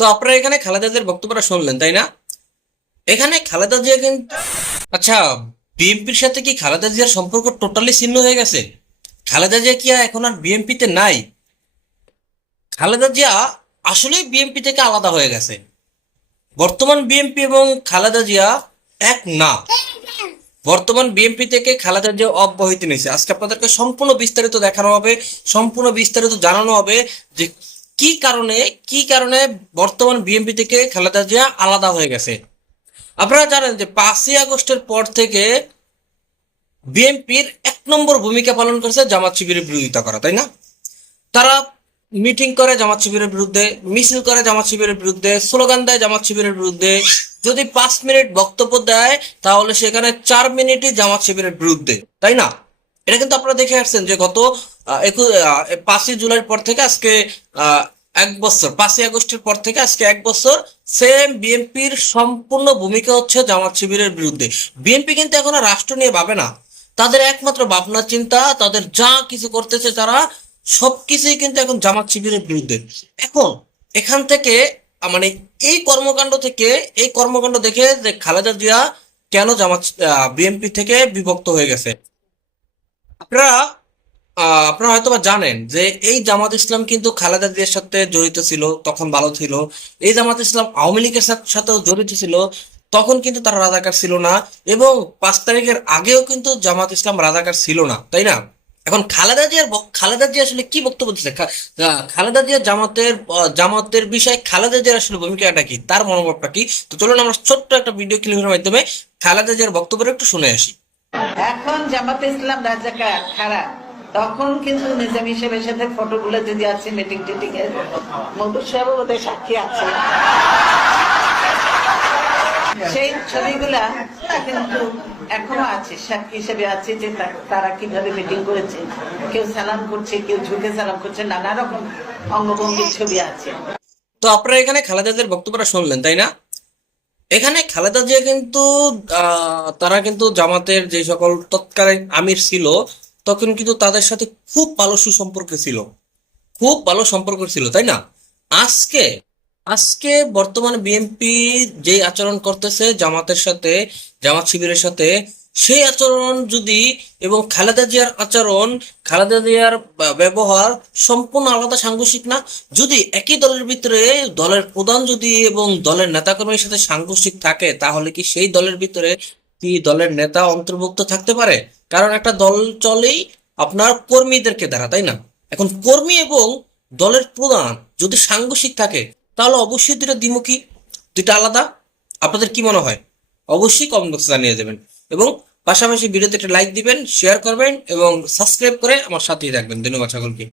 তো আপনারা এখানে খালেদা জিয়ার বক্তব্যটা শুনলেন, তাই না? এখানে খালেদা জিয়া কিন্তু আচ্ছা, বিএনপির সাথে কি খালেদা জিয়ার সম্পর্ক টোটালি ছিন্ন হয়ে গেছে? খালেদা জিয়া কি এখন আর বিএনপিতে নাই? খালেদা জিয়া আসলেই বিএনপি থেকে আলাদা হয়ে গেছে। বর্তমান বিএনপি এবং খালেদা জিয়া এক না। বর্তমান বিএনপি থেকে খালেদা জিয়া অব্যাহতি নিয়েছে। আজকে আপনাদেরকে সম্পূর্ণ বিস্তারিত দেখানো হবে, সম্পূর্ণ বিস্তারিত জানানো হবে যে কি কারণে কি কারণে বর্তমান বিএনপি থেকে খালেদা জিয়া আলাদা হয়ে গেছে। আপনারা জানেন যে 5ই আগস্টের পর থেকে বিএনপির 1 নম্বর ভূমিকা পালন করেছে জামাত শিবিরের বিরোধিতা করা, তাই না? তারা মিটিং করে জামাত শিবিরের বিরুদ্ধে, মিছিল করে জামাত শিবিরের বিরুদ্ধে, স্লোগান দেয় জামাত শিবিরের বিরুদ্ধে। যদি 5 মিনিট বক্তব্য দেয় তাহলে সেখানে 4 মিনিটই জামাত শিবিরের বিরুদ্ধে, তাই না? এটা কিন্তু আপনারা দেখে আসছেন যে গত 5ই জুলাইয়ের পর থেকে আজকে 1 বছর, 5ই আগস্টের পর থেকে আজকে 1 বছর সেম বিএনপির সম্পূর্ণ ভূমিকা হচ্ছে জামাত শিবিরের বিরুদ্ধে। বিএনপি কিন্তু এখন আর রাষ্ট্র নিয়ে ভাবে না। তাদের একমাত্র ভাবনা চিন্তা, তাদের যা কিছু করতেছে তারা সবকিছুই কিন্তু এখন জামাত শিবিরের বিরুদ্ধে। এখন এখান থেকে মানে এই কর্মকাণ্ড দেখে যে খালেদা জিয়া কেন বিএনপি থেকে বিভক্ত হয়ে গেছে। আপনারা আপনারা হয়তো বা জানেন যে এই জামাত ইসলাম কিন্তু খালেদা জিয়ার সাথে জড়িত ছিল, তখন ভালো ছিল। এই জামাত ইসলাম আওয়ামী লীগের সাথেও জড়িত ছিল, তখন কিন্তু তারা রাজাকার ছিল না। এবং 5 তারিখের আগেও কিন্তু জামাত ইসলাম রাজাকার ছিল না, তাই না? এখন খালেদা জিয়া আসলে কি বক্তব্য দিচ্ছে, খালেদা জিয়া জামাতের বিষয়ে খালেদা জিয়ার আসলে ভূমিকাটা কি, তার মনোভাবটা কি? তো চলুন আমরা ছোট্ট একটা ভিডিও ক্লিপের মাধ্যমে খালেদা জিয়ার বক্তব্যটা একটু শুনে আসি। এখন জামাতে ইসলাম রাজাকার খারাপ, তখন কিন্তু নিজামী সাহেবের সাথে ফটোগুলো যদি আছে মিটিং টিটিং এর, মধুর সাহেব ওদের সাক্ষী আছে, সেই ছবিগুলা কিন্তু এখনো আছে, সাক্ষী হিসেবে আছে যে তারা কিভাবে মিটিং করেছে, কেউ সালাম করছে, কেউ ঝুঁকে সালাম করছে, নানা রকম অঙ্গভঙ্গির ছবি আছে। তো আপনারা এখানে খালেদা জিয়ার বক্তব্যটা শুনলেন, তাই না? এখানে খালেদা জিয়া কিন্তু তারা কিন্তু জামাতের যে সকল তৎকালীন আমির ছিল তখন কিন্তু তাদের সাথে খুব ভালো সুসম্পর্ক ছিল, খুব ভালো সম্পর্ক ছিল, তাই না? আজকে আজকে বর্তমানে বিএনপি যে আচরণ করতেছে জামাতের সাথে, জামাত শিবিরের সাথে, সেই আচরণ যদি এবং খালেদা জিয়ার ব্যবহার সম্পূর্ণ আলাদা, সাংঘর্ষিক না? যদি একই দলের ভিতরে দলের প্রধান যদি এবং দলের নেতাকর্মীর সাথে সাংঘর্ষিক থাকে তাহলে কি সেই দলের ভিতরে কি দলের নেতা অন্তর্ভুক্ত থাকতে পারে? কারণ একটা দল চলেই আপনার কর্মীদেরকে দ্বারা, তাই না? এখন কর্মী এবং দলের প্রধান যদি সাংঘর্ষিক থাকে তাহলে অবশ্যই দুটা দ্বিমুখী, দুটা আলাদা। আপনাদের কি মনে হয়? অবশ্যই কমেন্ট বক্সে জানিয়ে দেবেন এবং পাশাপাশি ভিডিওতে একটা লাইক দিবেন, শেয়ার করবেন এবং সাবস্ক্রাইব করে আমার সাথেই থাকবেন। ধন্যবাদ সকলকে।